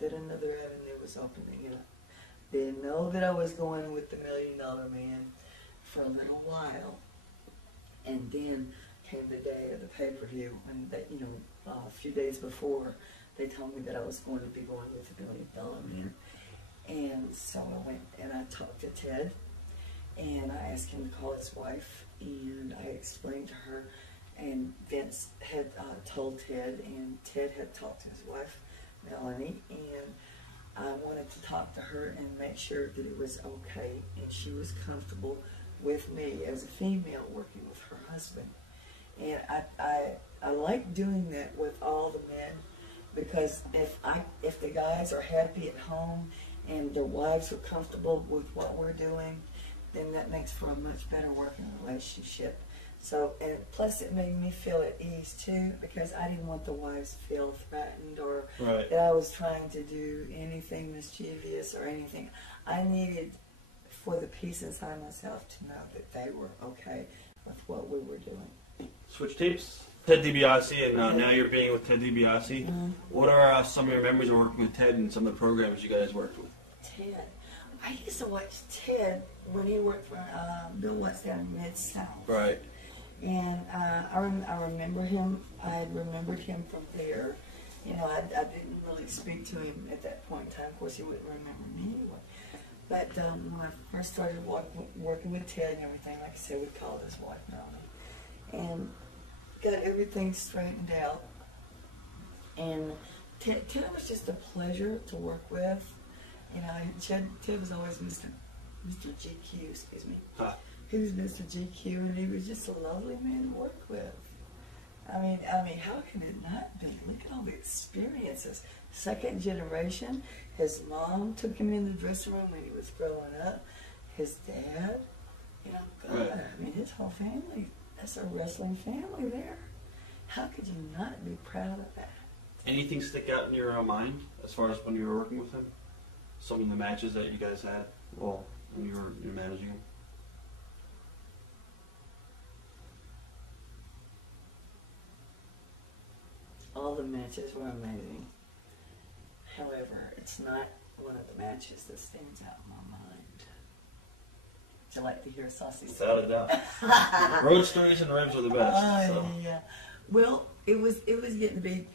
that another avenue was opening up. Didn't know that I was going with the $1 Million Man for a little while. And then came the day of the pay-per-view, and they, a few days before, they told me that I was going to be going with the $1 Million Man. And so I went and I talked to Ted, and I asked him to call his wife, and I explained to her, and Vince had told Ted, and Ted had talked to his wife, Melanie, and I wanted to talk to her and make sure that it was okay and she was comfortable with me as a female working with her husband. And I like doing that with all the men, because if the guys are happy at home and their wives are comfortable with what we're doing, then that makes for a much better working relationship. So, and plus it made me feel at ease too, because I didn't want the wives to feel threatened or right. that I was trying to do anything mischievous or anything. I needed for the peace inside myself to know that they were okay with what we were doing. Switch tapes. Ted Dibiase, and now you're being with Ted Dibiase. Mm-hmm. What are some of your memories of working with Ted and some of the programs you guys worked with? Ted. I used to watch Ted when he worked for Bill Watts down in Mid-South. Right. And I remember him. I had remembered him from there. I didn't really speak to him at that point in time. Of course, he wouldn't remember me anyway. But when I first started working with Ted and everything, like I said, we called his wife Melanie, and got everything straightened out. And Ted was just a pleasure to work with. Ted was always Mr. GQ, excuse me. Huh. He was Mr. GQ, and he was just a lovely man to work with. I mean, how can it not be? Look at all the experiences. Second generation. His mom took him in the dressing room when he was growing up. His dad, God, right. I mean, his whole family. That's a wrestling family there. How could you not be proud of that? Anything stick out in your mind as far as when you were working with him? Some of the matches that you guys had, when you were managing him? All the matches were amazing. However, it's not one of the matches that stands out in my mind. Would you like to hear Saucy? Without a doubt. Road stories and ribs are the best. So. Yeah. Well, it was getting to be.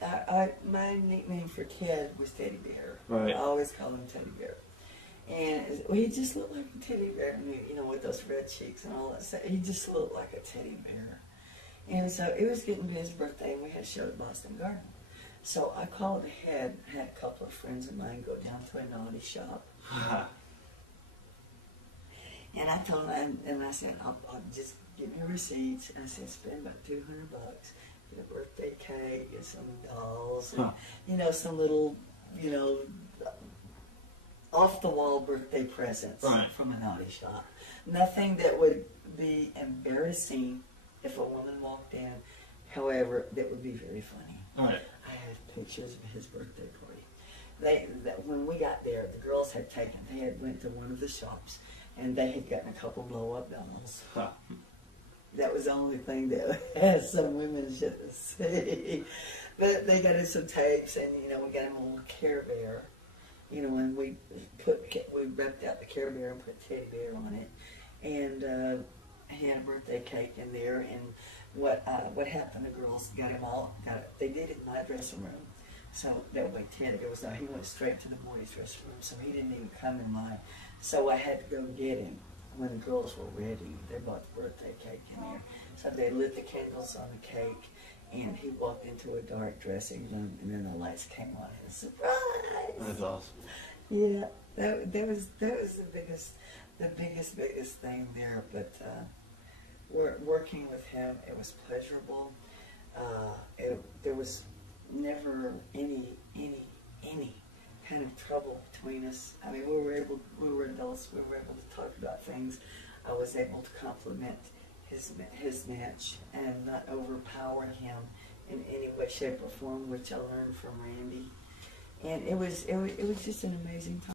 My nickname for Ted was Teddy Bear. Right. I always called him Teddy Bear, and he just looked like a teddy bear. With those red cheeks and all that stuff. He just looked like a teddy bear. And so it was getting to be his birthday, and we had a show at Boston Garden. So I called ahead, had a couple of friends of mine go down to a naughty shop. And I told them, and I said, I'll just give me receipts. And I said, spend about $200, get a birthday cake, get some dolls, and, some little, off-the-wall birthday presents from a naughty shop. Nothing that would be embarrassing if a woman walked in. However, that would be very funny. Right. I had pictures of his birthday party. When we got there, the girls had went to one of the shops, and they had gotten a couple blow-up dolls. That was the only thing that some women shouldn't see. But they got us some tapes, and we got him a little Care Bear. And we wrapped out the Care Bear and put Teddy Bear on it, and he had a birthday cake in there. And what happened? The girls got him all. They did it in my dressing room, so that way Ted goes down. He went straight to the boys' dressing room, so he didn't even come in mine. So I had to go get him when the girls were ready. They brought the birthday cake in there, so they lit the candles on the cake. And he walked into a dark dressing room, and then the lights came on, and surprise! That's awesome. Yeah, that was the biggest thing there. But working with him, it was pleasurable. There was never any kind of trouble between us. I mean, we were adults. We were able to talk about things. I was able to compliment his match and not overpower him in any way, shape, or form, which I learned from Randy. And it was just an amazing time.